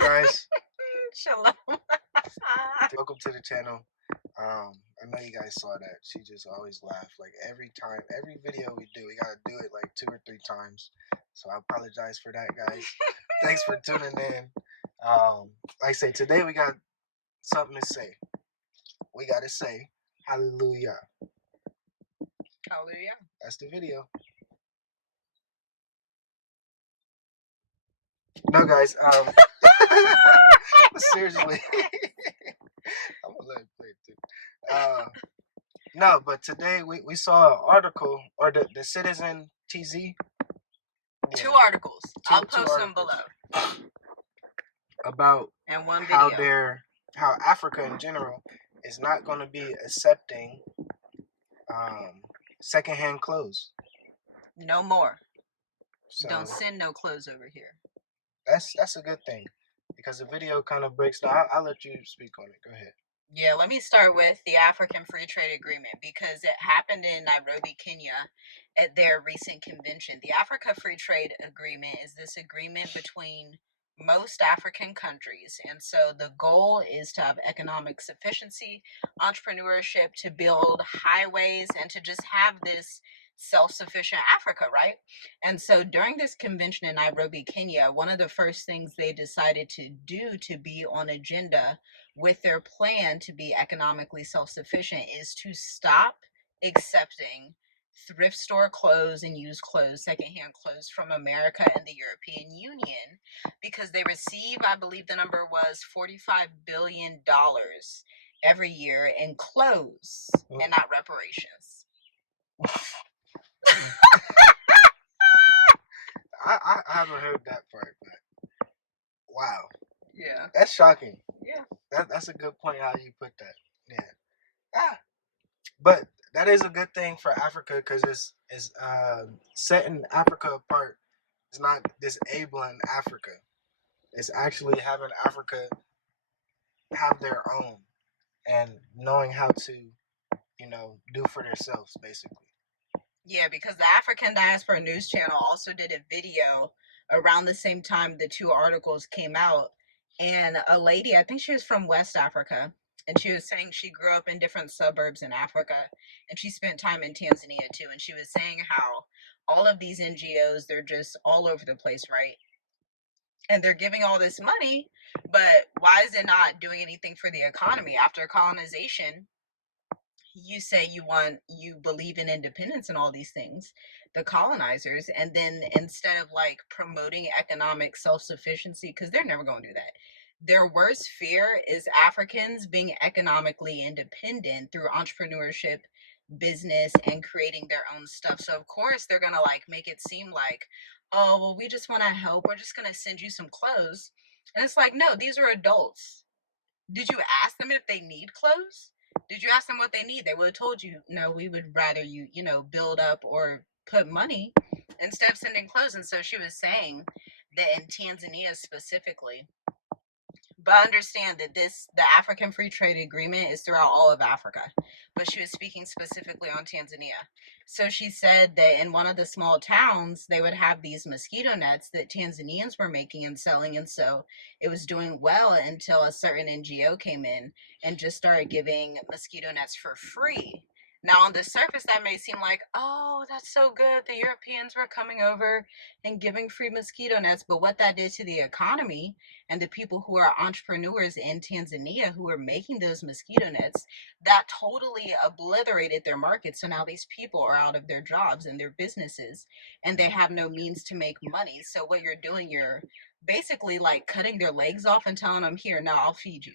guys. Shalom. Welcome to the channel. I know you guys saw that. She just always laugh. Like every time, every video we do, we gotta do it like 2 or 3 times. So I apologize for that, guys. Thanks for tuning in. Like I say, today we got something to say. We gotta say hallelujah. Hallelujah. That's the video. No, guys. Seriously. I'm gonna let it play too. No, but today we saw an article, or the Citizen TZ. Two articles. I'll two post them articles below. About And one how video. how Africa in general is not going to be accepting secondhand clothes. No more. So Don't send no clothes over here. that's a good thing, because the video kind of breaks down. I'll let you speak on it. Go ahead. Yeah, let me start with the African Free Trade Agreement because it happened in Nairobi, Kenya at their recent convention. The Africa Free Trade Agreement is this agreement between most African countries. And so the goal is to have economic sufficiency, entrepreneurship, to build highways, and to just have this self-sufficient Africa, right? And so during this convention in Nairobi, Kenya, one of the first things they decided to do to be on agenda with their plan to be economically self-sufficient is to stop accepting thrift store clothes and used clothes, secondhand clothes from America and the European Union, because they receive, I believe the number was $45 billion every year in clothes and not reparations. I haven't heard that part, but wow. Yeah. That's shocking. Yeah. That's a good point how you put that. Yeah. But that is a good thing for Africa, because it's setting Africa apart. It's not disabling Africa. It's actually having Africa have their own and knowing how to, do for themselves, basically. Yeah, because the African Diaspora News Channel also did a video around the same time the two articles came out. And a lady, I think she was from West Africa, and she was saying she grew up in different suburbs in Africa, and she spent time in Tanzania too. And she was saying how all of these NGOs, they're just all over the place, right? And they're giving all this money, but why is it not doing anything for the economy? After colonization, you say you believe in independence and all these things, the colonizers, and then instead of like promoting economic self-sufficiency, because they're never going to do that, their worst fear is Africans being economically independent through entrepreneurship, business, and creating their own stuff. So of course they're gonna like make it seem like, oh well, we just want to help, we're just gonna send you some clothes. And it's like, no, these are adults. Did you ask them if they need clothes? Did you ask them what they need? They would have told you, no, we would rather you, build up or put money instead of sending clothes. And so she was saying that in Tanzania specifically, but understand that the African Free Trade Agreement is throughout all of Africa, but she was speaking specifically on Tanzania. So she said that in one of the small towns, they would have these mosquito nets that Tanzanians were making and selling. And so it was doing well until a certain NGO came in and just started giving mosquito nets for free. Now, on the surface, that may seem like, oh, that's so good. The Europeans were coming over and giving free mosquito nets. But what that did to the economy and the people who are entrepreneurs in Tanzania who are making those mosquito nets, that totally obliterated their market. So now these people are out of their jobs and their businesses, and they have no means to make money. So what you're doing, you're basically like cutting their legs off and telling them, here, now I'll feed you.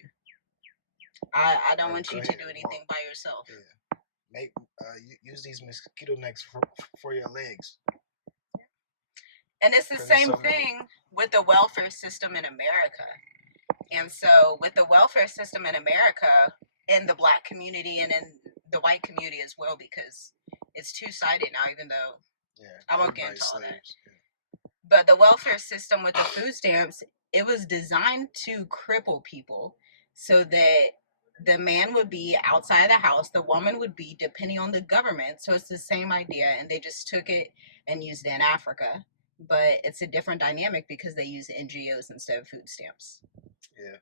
I don't want you to do anything by yourself. Yeah. Use these mosquito nets for your legs. And it's the same thing with the welfare system in America. And so with the welfare system in America, in the Black community and in the white community as well, because it's two-sided now, even though I won't get into all that. But the welfare system with the food stamps, it was designed to cripple people so that the man would be outside the house, the woman would be depending on the government. So it's the same idea, and they just took it and used it in Africa. But it's a different dynamic because they use NGOs instead of food stamps. Yeah.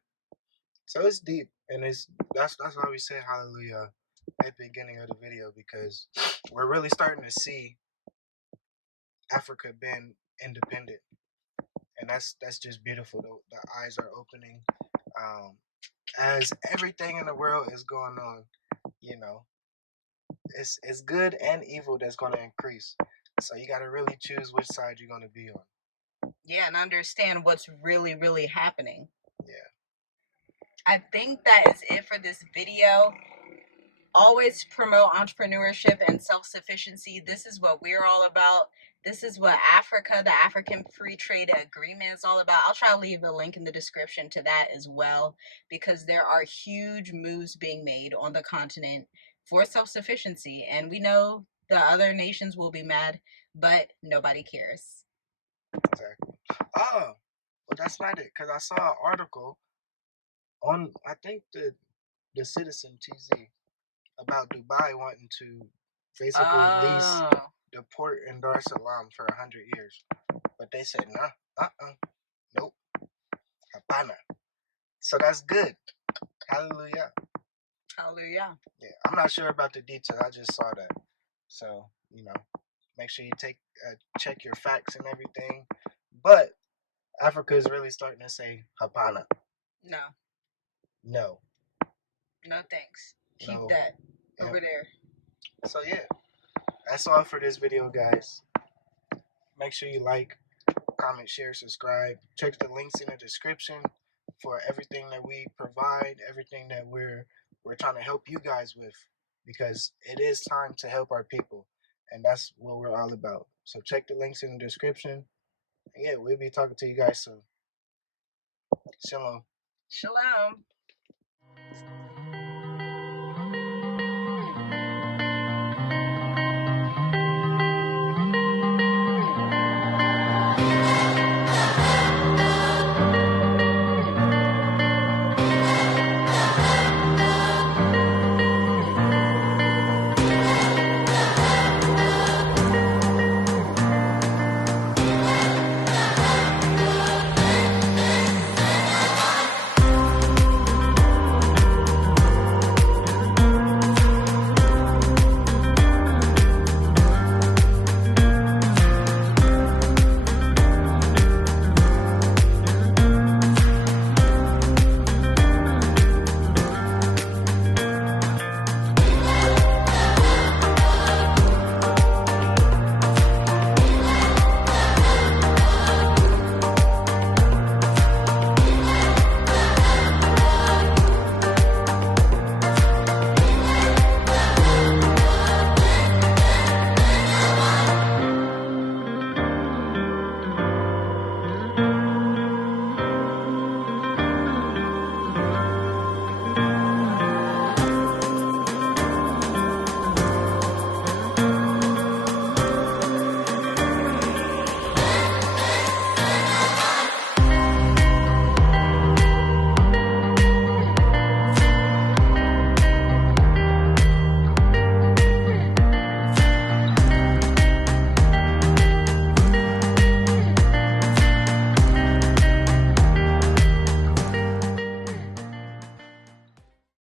So it's deep, and that's why we say hallelujah at the beginning of the video, because we're really starting to see Africa being independent, and that's just beautiful. The eyes are opening, um, as everything in the world is going on. You know, it's good and evil that's going to increase. So you got to really choose which side you're going to be on. Yeah, and understand what's really, really happening. Yeah. I think that is it for this video. Always promote entrepreneurship and self-sufficiency. This is what we're all about. This is what Africa, the African Free Trade Agreement, is all about. I'll try to leave a link in the description to that as well, because there are huge moves being made on the continent for self-sufficiency, and we know the other nations will be mad, but nobody cares. Exactly. Oh, well, that's not it, because I saw an article on, I think, the Citizen TZ, about Dubai wanting to basically lease the port in Dar es Salaam for 100 years, but they said nah, nope, hapana. So that's good. Hallelujah. Hallelujah. Yeah, I'm not sure about the detail. I just saw that, so make sure you check your facts and everything. But Africa is really starting to say hapana. No. No. No thanks. Keep No. that Yep. over there. So yeah, that's all for this video, guys. Make sure you like, comment, share, subscribe. Check the links in the description for everything that we provide, everything that we're trying to help you guys with, because it is time to help our people, and that's what we're all about. So check the links in the description. And yeah, we'll be talking to you guys soon. Shalom. Shalom.